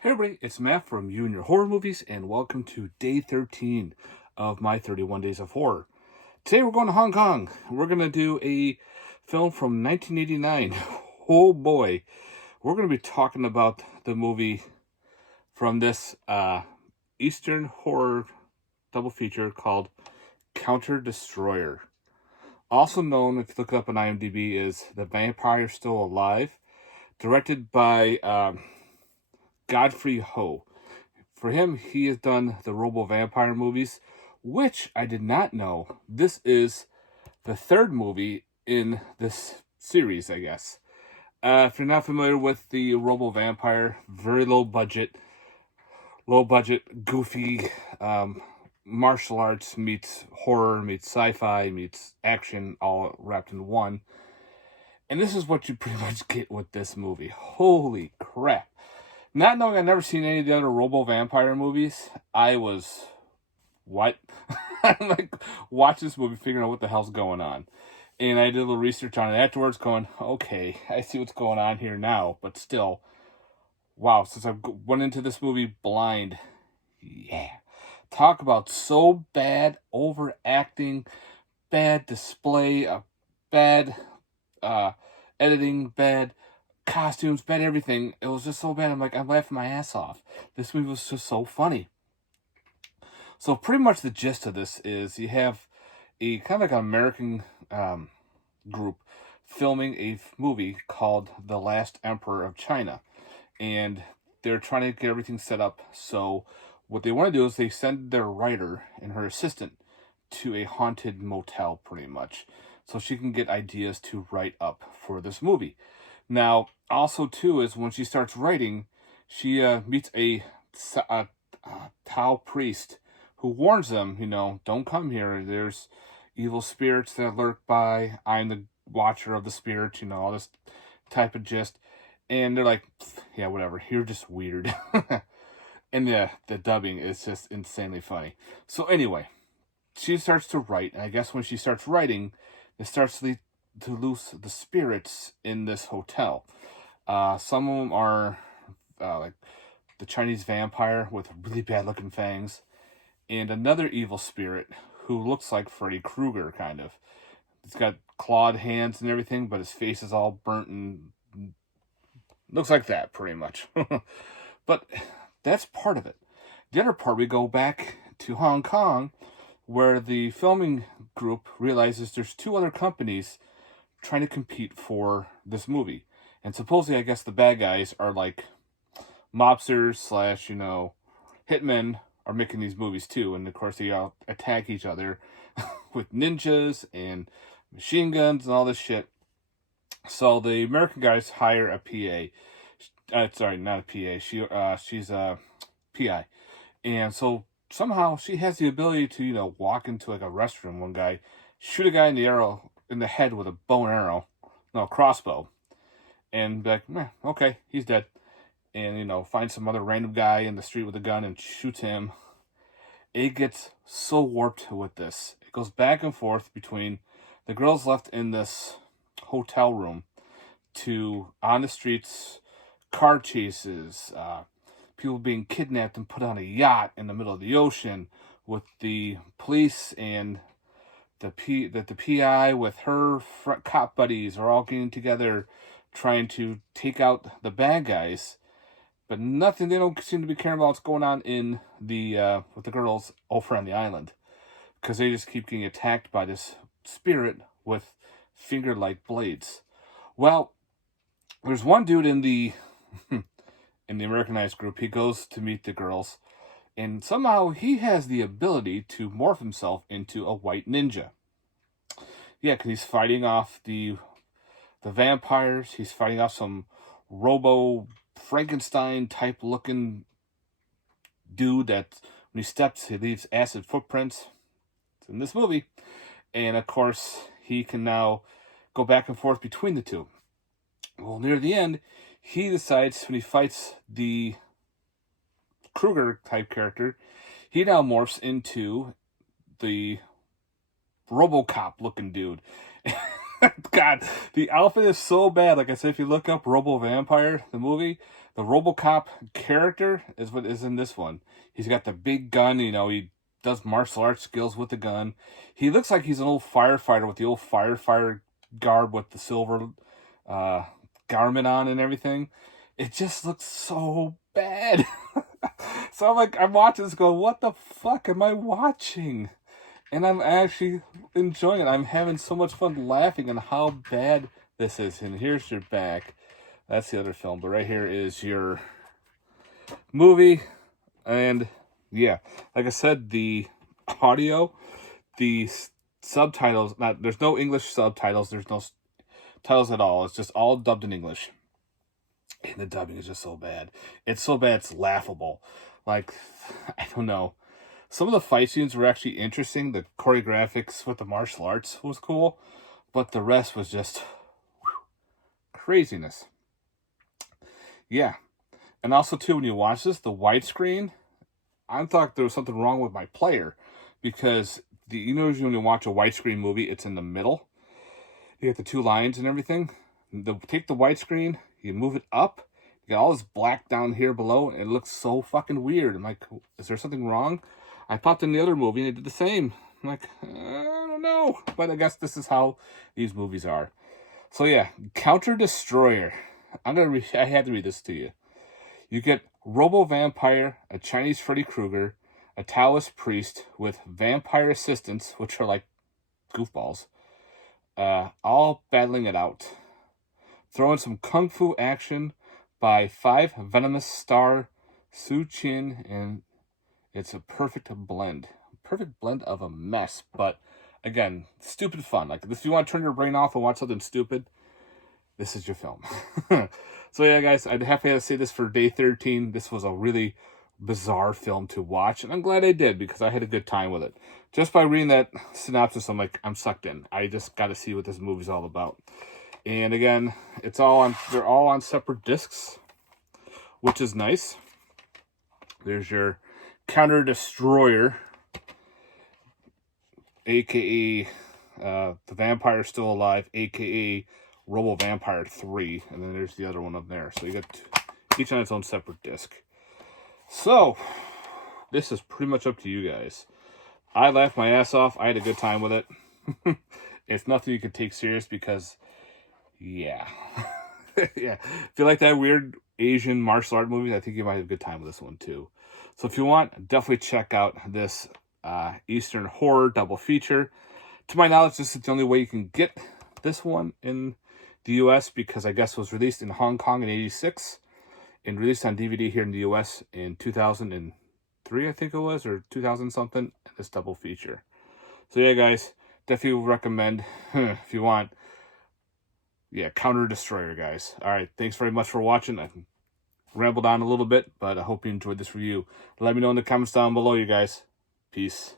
Hey everybody, it's Matt from You and Your Horror Movies, and welcome to day 13 of my 31 Days of Horror. Today we're going to Hong Kong. We're going to do a film from 1989. Oh boy, we're going to be talking about the movie from this Eastern horror double feature called Counter Destroyer. Also known, if you look it up on IMDb, is The Vampire Still Alive, directed by Godfrey Ho. For him, he has done the Robovampire movies, which I did not know. This is the third movie in this series, I guess. If you're not familiar with the Robovampire, very low budget, goofy martial arts meets horror, meets sci-fi, meets action, all wrapped in one. And this is what you pretty much get with this movie. Holy crap. Not knowing I'd never seen any of the other Robovampire movies, I was, what? I'm like, watch this movie, figuring out what the hell's going on. And I did a little research on it afterwards, going, okay, I see what's going on here now. But still, wow, since I went into this movie blind, yeah. Talk about so bad overacting, bad display, bad editing, bad costumes, bad everything. It was just so bad. I'm laughing my ass off. This movie was just so funny. So pretty much the gist of this is you have a kind of like an American group filming a movie called The Last Emperor of China. And they're trying to get everything set up. So what they want to do is they send their writer and her assistant to a haunted motel, pretty much, so she can get ideas to write up for this movie. Now, also too, is when she starts writing, she meets a Tao priest who warns them, don't come here. There's evil spirits that lurk by. I'm the watcher of the spirits, all this type of gist. And they're like, yeah, whatever. You're just weird. And the dubbing is just insanely funny. So anyway, she starts to write, and I guess when she starts writing, it starts to loose the spirits in this hotel. Some of them are like the Chinese vampire with really bad looking fangs, and another evil spirit who looks like Freddy Krueger, kind of. He's got clawed hands and everything, but his face is all burnt and looks like that, pretty much. But that's part of it. The other part, we go back to Hong Kong, where the filming group realizes there's two other companies trying to compete for this movie. And supposedly, I guess the bad guys are like mobsters slash, hitmen are making these movies too. And of course, they all attack each other with ninjas and machine guns and all this shit. So the American guys hire a PA. Sorry, not a PA. She's a PI. And so somehow she has the ability to, walk into like a restroom, one guy, shoot a guy in the head with a bow and arrow, no, crossbow, and be like, okay, he's dead. And, find some other random guy in the street with a gun and shoots him. It gets so warped with this. It goes back and forth between the girls left in this hotel room to on the streets, car chases, people being kidnapped and put on a yacht in the middle of the ocean, with the police and the PI with her cop buddies are all getting together trying to take out the bad guys. But nothing, they don't seem to be caring about what's going on in the with the girls over on the island, because they just keep getting attacked by this spirit with finger-like blades. Well, there's one dude in the in the Americanized group. He goes to meet the girls, and somehow he has the ability to morph himself into a white ninja. Yeah, because he's fighting off the vampires. He's fighting off some Robo Frankenstein type looking dude that when he steps, he leaves acid footprints. It's in this movie. And of course, he can now go back and forth between the two. Well, near the end, he decides, when he fights the Krueger type character, he now morphs into the RoboCop looking dude. God, the outfit is so bad. Like I said, if you look up Robovampire, the movie, the RoboCop character is what is in this one. He's got the big gun, you know, he does martial arts skills with the gun. He looks like he's an old firefighter with the old firefighter garb with the silver garment on and everything. It just looks so bad. So I'm watching this going, what the fuck am I watching? And I'm actually enjoying it. I'm having so much fun laughing on how bad this is. And here's your back. That's the other film. But right here is your movie. And yeah, like I said, the audio, the subtitles, there's no English subtitles. There's no titles at all. It's just all dubbed in English. And the dubbing is just so bad. It's so bad, it's laughable. Like, I don't know. Some of the fight scenes were actually interesting. The choreographics with the martial arts was cool. But the rest was just craziness. Yeah. And also, too, when you watch this, the widescreen, I thought there was something wrong with my player. Because, you know, when you watch a widescreen movie, it's in the middle. You get the two lines and everything. Take the widescreen, you move it up, you got all this black down here below, and it looks so fucking weird. I'm like, is there something wrong? I popped in the other movie and it did the same. I'm like, I don't know. But I guess this is how these movies are. So yeah, Counter Destroyer. I had to read this to you. You get Robovampire, a Chinese Freddy Krueger, a Taoist priest with vampire assistants, which are like goofballs, all battling it out. Throw in some kung fu action by 5 venomous star Su Chin, and it's a perfect blend. Perfect blend of a mess, but again, stupid fun. Like, if you want to turn your brain off and watch something stupid, this is your film. So yeah, guys, I'd have to say this for day 13. This was a really bizarre film to watch, and I'm glad I did because I had a good time with it. Just by reading that synopsis, I'm like, I'm sucked in. I just got to see what this movie's all about. And again, they're all on separate discs, which is nice. There's your Counter Destroyer, aka The Vampire's Still Alive, aka Robovampire 3, and then there's the other one up there. So you got each on its own separate disc. So, this is pretty much up to you guys. I laughed my ass off. I had a good time with it. It's nothing you can take serious because, yeah. Yeah. If you like that weird Asian martial art movie, I think you might have a good time with this one too. So if you want, definitely check out this Eastern horror double feature. To my knowledge, this is the only way you can get this one in the US because I guess it was released in Hong Kong in '86 and released on DVD here in the US in 2003, I think it was, or 2000 something, this double feature. So yeah, guys, definitely recommend if you want. Yeah, Counter Destroyer, guys. All right, thanks very much for watching. I rambled on a little bit, but I hope you enjoyed this review. Let me know in the comments down below, you guys. Peace.